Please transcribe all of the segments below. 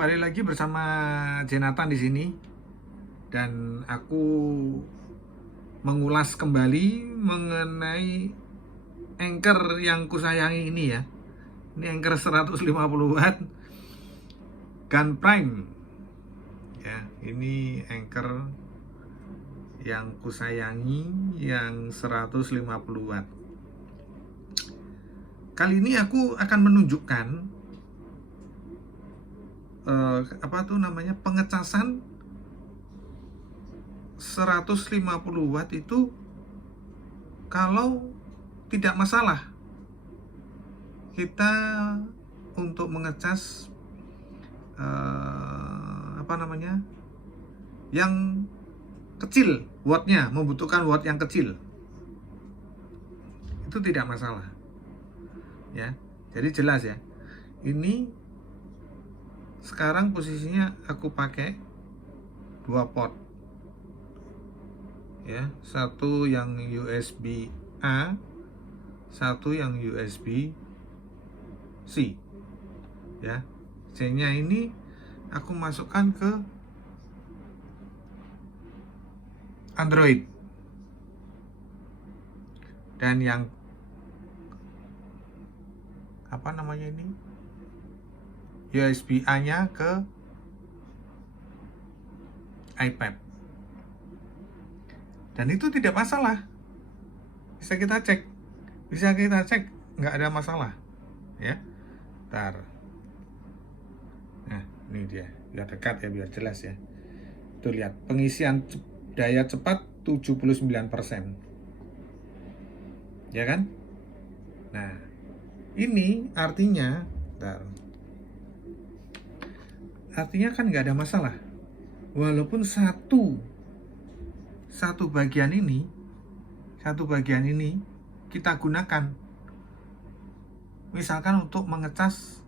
kembali lagi bersama Jonathan di sini, dan aku mengulas kembali mengenai Anchor yang kusayangi ini ya. Ini Anchor 150 watt Gun Prime. Ya, ini Anchor yang kusayangi yang 150 watt. Kali ini aku akan menunjukkan pengecasan 150 watt itu kalau tidak masalah kita untuk mengecas yang kecil wattnya, membutuhkan watt yang kecil, itu tidak masalah ya. Jadi jelas ya, ini sekarang posisinya aku pakai 2 port ya, satu yang USB A, satu yang USB C ya. C-nya ini aku masukkan ke Android, dan yang USB A-nya ke iPad. Dan itu tidak masalah, bisa kita cek, nggak ada masalah ya. Ntar, nah ini dia, biar dekat ya, biar jelas ya. Tuh lihat, pengisian daya cepat 79% ya kan. Nah ini artinya kan nggak ada masalah, walaupun satu bagian ini kita gunakan misalkan untuk mengecas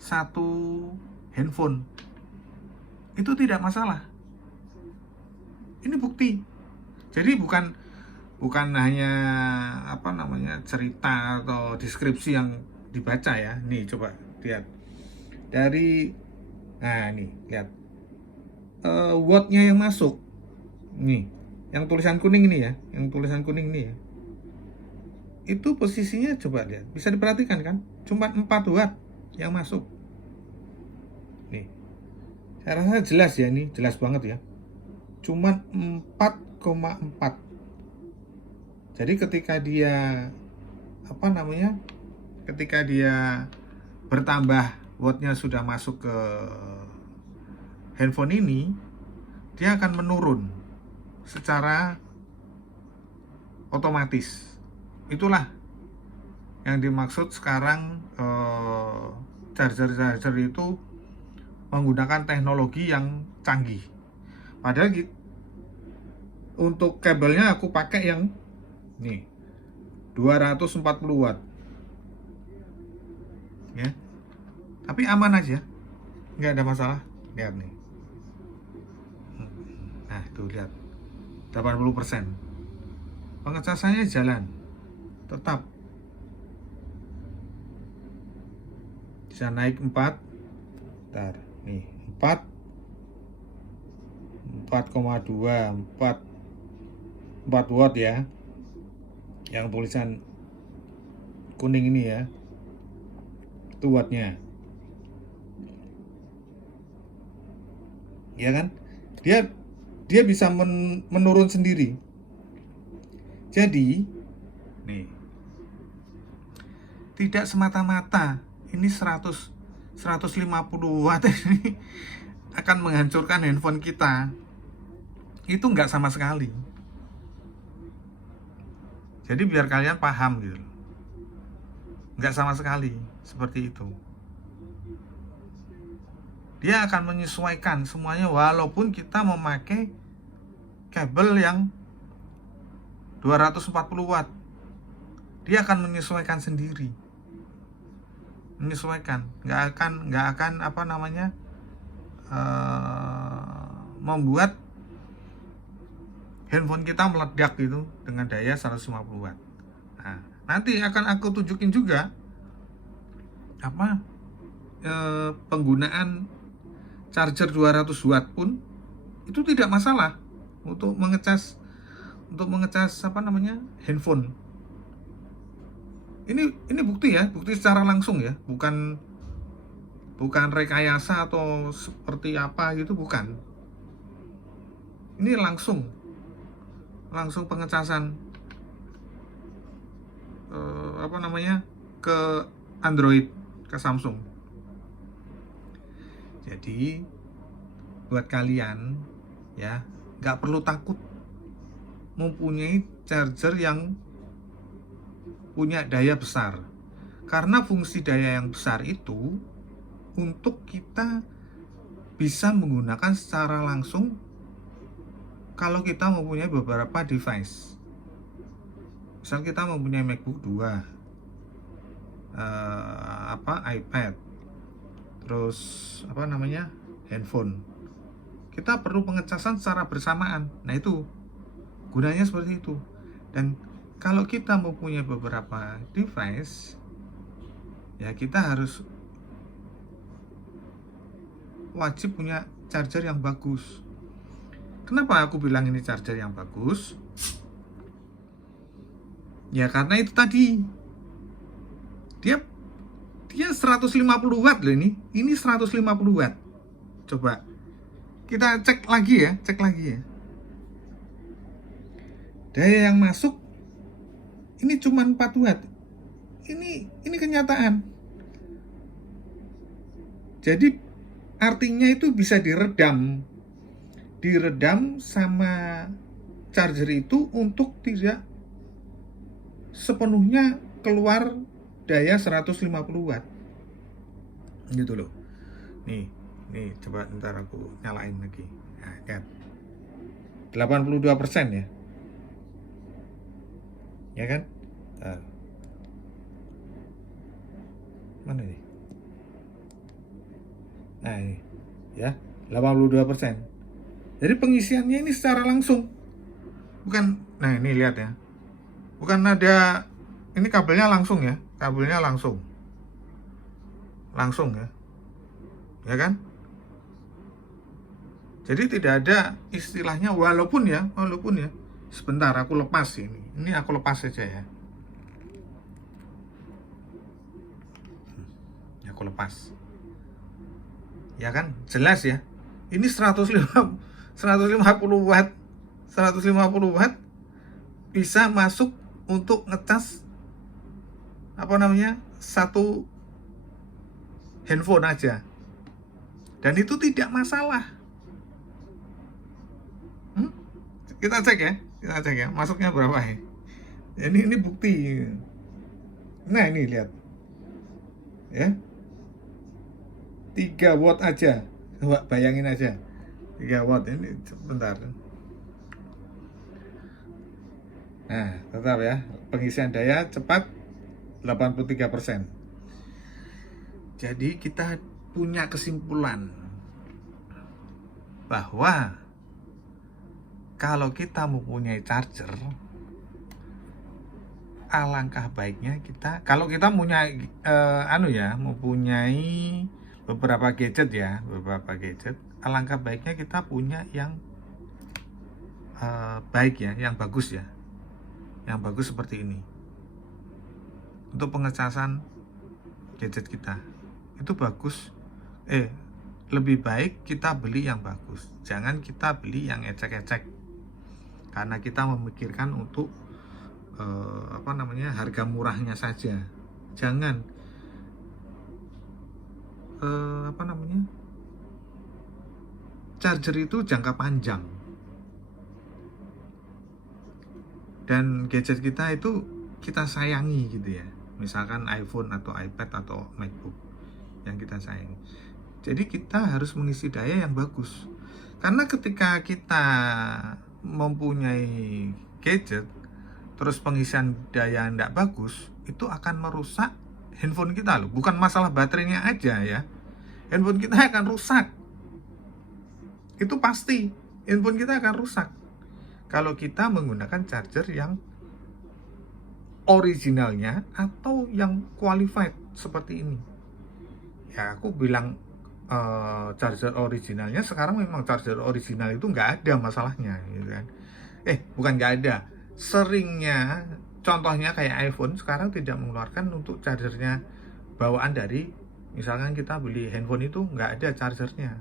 satu handphone, itu tidak masalah. Ini bukti. Jadi bukan hanya cerita atau deskripsi yang dibaca ya. Nih coba lihat dari, nah nih lihat wattnya yang masuk nih, yang tulisan kuning ini ya, ya, itu posisinya coba lihat, bisa diperhatikan kan, cuma 4 watt yang masuk nih. Saya rasa jelas ya, ini jelas banget ya, cuma 4,4. jadi ketika dia bertambah, wattnya sudah masuk ke handphone ini, dia akan menurun secara otomatis. Itulah yang dimaksud sekarang charger itu menggunakan teknologi yang canggih. Padahal untuk kabelnya aku pakai yang nih 240 watt ya, tapi aman aja, nggak ada masalah. Lihat nih, nah tuh lihat 80%, pengecasannya jalan tetap, bisa naik 4. Ntar nih 4,2 4 watt ya, yang tulisan kuning ini ya, itu wattnya ya kan. Dia bisa menurun sendiri. Jadi nih, tidak semata-mata ini 150 watt ini akan menghancurkan handphone kita. Itu nggak sama sekali. Jadi biar kalian paham gitu, nggak sama sekali seperti itu. Dia akan menyesuaikan semuanya, walaupun kita memakai kabel yang 240 watt, dia akan menyesuaikan sendiri. Nggak akan membuat handphone kita meledak gitu dengan daya 150 watt. Nah, nanti akan aku tunjukin juga penggunaan charger 200 watt pun itu tidak masalah untuk mengecas apa namanya handphone. Ini bukti ya, bukti secara langsung ya, bukan rekayasa atau seperti apa gitu, bukan. Ini langsung pengecasan apa namanya ke Android, ke Samsung. Jadi buat kalian ya, nggak perlu takut mempunyai charger yang punya daya besar, karena fungsi daya yang besar itu untuk kita bisa menggunakan secara langsung kalau kita mempunyai beberapa device. Misal kita mempunyai MacBook 2, iPad, terus apa namanya handphone, kita perlu pengecasan secara bersamaan. Nah itu gunanya seperti itu. Dan kalau kita mempunyai beberapa device, ya kita harus wajib punya charger yang bagus. Kenapa aku bilang ini charger yang bagus? Ya karena itu tadi, dia 150 watt loh ini. Ini 150 watt. Coba kita cek lagi ya. Daya yang masuk ini cuma 4 watt. Ini kenyataan. Jadi artinya itu bisa diredam sama charger itu untuk tidak sepenuhnya keluar daya 150 watt gitu loh. Nih coba ntar aku nyalain lagi. Nah, lihat 82% ya. Ya kan? Mana nih? Nah ini ya 82%. Jadi pengisiannya ini secara langsung. Bukan, nah ini lihat ya. Bukan ada, ini kabelnya langsung ya. Kabelnya langsung ya. Ya kan? Jadi tidak ada istilahnya walaupun ya. Sebentar aku lepas ini. Ini aku lepas saja ya. Aku lepas. Ya kan? Jelas ya. Ini 150 watt. 150 watt bisa masuk untuk ngecas apa namanya? Satu handphone aja. Dan itu tidak masalah. Kita cek ya, masuknya berapa ya? Ini bukti. Nah ini lihat, ya, 3 watt aja. Coba bayangin aja, 3 watt ini sebentar. Nah tetap ya, pengisian daya cepat 83%. Jadi kita punya kesimpulan bahwa kalau kita mempunyai charger, alangkah baiknya kita, kalau kita mempunyai mempunyai beberapa gadget, alangkah baiknya kita punya yang baik ya, yang bagus ya, yang bagus seperti ini untuk pengecasan gadget kita. Itu bagus. Lebih baik kita beli yang bagus, jangan kita beli yang ecek-ecek, karena kita memikirkan untuk harga murahnya saja. Jangan charger itu jangka panjang, dan gadget kita itu kita sayangi gitu ya, misalkan iPhone atau iPad atau MacBook yang kita sayangi. Jadi kita harus mengisi daya yang bagus, karena ketika kita mempunyai gadget terus pengisian daya yang tidak bagus, itu akan merusak handphone kita loh. Bukan masalah baterainya aja ya, handphone kita akan rusak. Itu pasti, handphone kita akan rusak kalau kita menggunakan charger yang originalnya atau yang qualified seperti ini. Ya aku bilang charger originalnya, sekarang memang charger original itu nggak ada masalahnya, gitu kan. Bukan nggak ada, seringnya, contohnya kayak iPhone sekarang tidak mengeluarkan untuk chargernya bawaan dari, misalkan kita beli handphone itu nggak ada chargernya,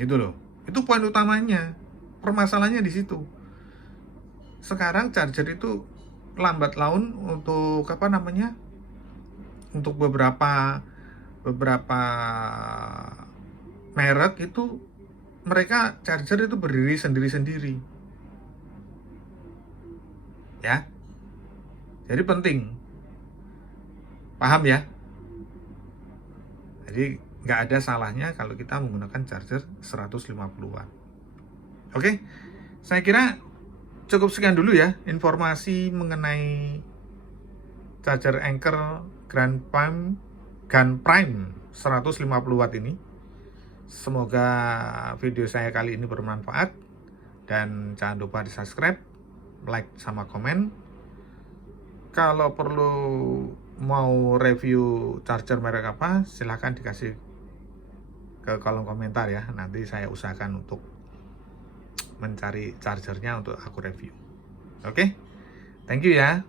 gitu loh. Itu poin utamanya, permasalahannya di situ. Sekarang charger itu lambat laun untuk untuk beberapa merek itu, mereka charger itu berdiri sendiri-sendiri, ya. Jadi penting, paham ya? Jadi nggak ada salahnya kalau kita menggunakan charger 150 watt. Oke, saya kira cukup sekian dulu ya informasi mengenai charger Anker GunPrime 150 watt ini. Semoga video saya kali ini bermanfaat, dan jangan lupa di subscribe, like, sama komen. Kalau perlu mau review charger merek apa, silahkan dikasih ke kolom komentar ya. Nanti saya usahakan untuk mencari chargernya untuk aku review. Oke, thank you ya.